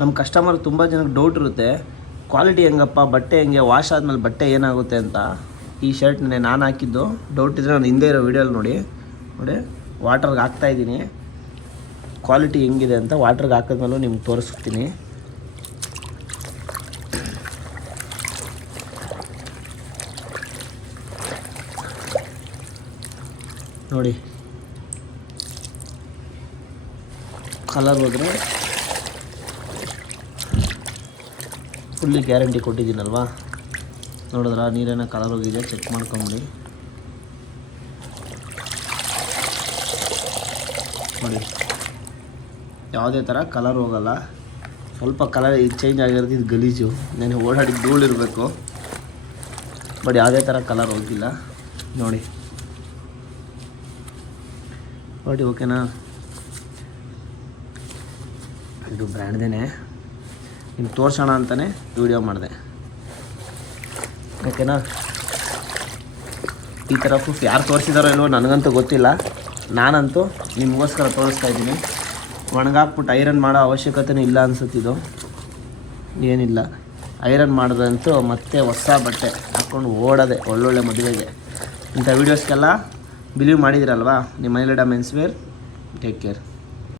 ನಮ್ಮ ಕಸ್ಟಮರ್ ತುಂಬ ಜನಕ್ಕೆ ಡೌಟ್ ಇರುತ್ತೆ, ಕ್ವಾಲಿಟಿ ಹೆಂಗಪ್ಪ, ಬಟ್ಟೆ ಹೆಂಗೆ, ವಾಶ್ ಆದಮೇಲೆ ಬಟ್ಟೆ ಏನಾಗುತ್ತೆ ಅಂತ. ಈ ಶರ್ಟ್ನೇ ನಾನು ಹಾಕಿದ್ದು, ಡೌಟ್ ಇದ್ದರೆ ನಾನು ಹಿಂದೆ ಇರೋ ವೀಡಿಯೋಲಿ ನೋಡಿ ವಾಟ್ರಿಗೆ ಹಾಕ್ತಾಯಿದ್ದೀನಿ. ಕ್ವಾಲಿಟಿ ಹೆಂಗಿದೆ ಅಂತ ವಾಟ್ರಿಗೆ ಹಾಕಿದ್ಮೇಲೂ ನಿಮ್ಗೆ ತೋರಿಸ್ತೀನಿ. ನೋಡಿ ಕಲರ್ ಹೋದರೆ ಫುಲ್ಲಿ ಗ್ಯಾರಂಟಿ ಕೊಟ್ಟಿದ್ದೀನಲ್ವಾ. ನೋಡಿದ್ರ ನೀರೇನೋ ಕಲರ್ ಹೋಗಿದೆ, ಚೆಕ್ ಮಾಡ್ಕೊಂಬಿಡಿ. ನೋಡಿ ಯಾವುದೇ ಥರ ಕಲರ್ ಹೋಗಲ್ಲ. ಸ್ವಲ್ಪ ಕಲರ್ ಚೇಂಜ್ ಆಗಿರೋದು ಇದು ಗಲೀಜು, ನಾನು ಓಡಾಡಿ ಧೂಳಿರಬೇಕು. ಬಟ್ ಯಾವುದೇ ಥರ ಕಲರ್ ಹೋಗಿಲ್ಲ ನೋಡಿ. ಓಕೆನಾ. ಇದು ಬ್ರ್ಯಾಂಡ್ದೇ, ನಿಮ್ಗೆ ತೋರಿಸೋಣ ಅಂತಲೇ ವಿಡಿಯೋ ಮಾಡಿದೆ. ಓಕೆನಾ. ಈ ಥರ ಪ್ರೂಫ್ ಯಾರು ತೋರಿಸಿದಾರೋ ಇಲ್ವೋ ನನಗಂತೂ ಗೊತ್ತಿಲ್ಲ. ನಾನಂತೂ ನಿಮಗೋಸ್ಕರ ತೋರಿಸ್ತಾ ಇದ್ದೀನಿ. ಒಣಗಾಕ್ಬಿಟ್ಟು ಐರನ್ ಮಾಡೋ ಅವಶ್ಯಕತೆಯೂ ಇಲ್ಲ ಅನಿಸುತ್ತಿದ್ದು. ಏನಿಲ್ಲ, ಐರನ್ ಮಾಡಿದ್ರಂತೂ ಮತ್ತೆ ಹೊಸ ಬಟ್ಟೆ ಹಾಕ್ಕೊಂಡು ಓಡೋದೆ ಒಳ್ಳೊಳ್ಳೆ ಮದುವೆಗೆ. ಇಂಥ ವೀಡಿಯೋಸ್ಗೆಲ್ಲ ಬಿಲೀವ್ ಮಾಡಿದಿರಲ್ವಾ. ನಿಮ್ಮ ಮೈಲಿಡ ಮೆನ್ಸ್ ವೇರ್. Take care.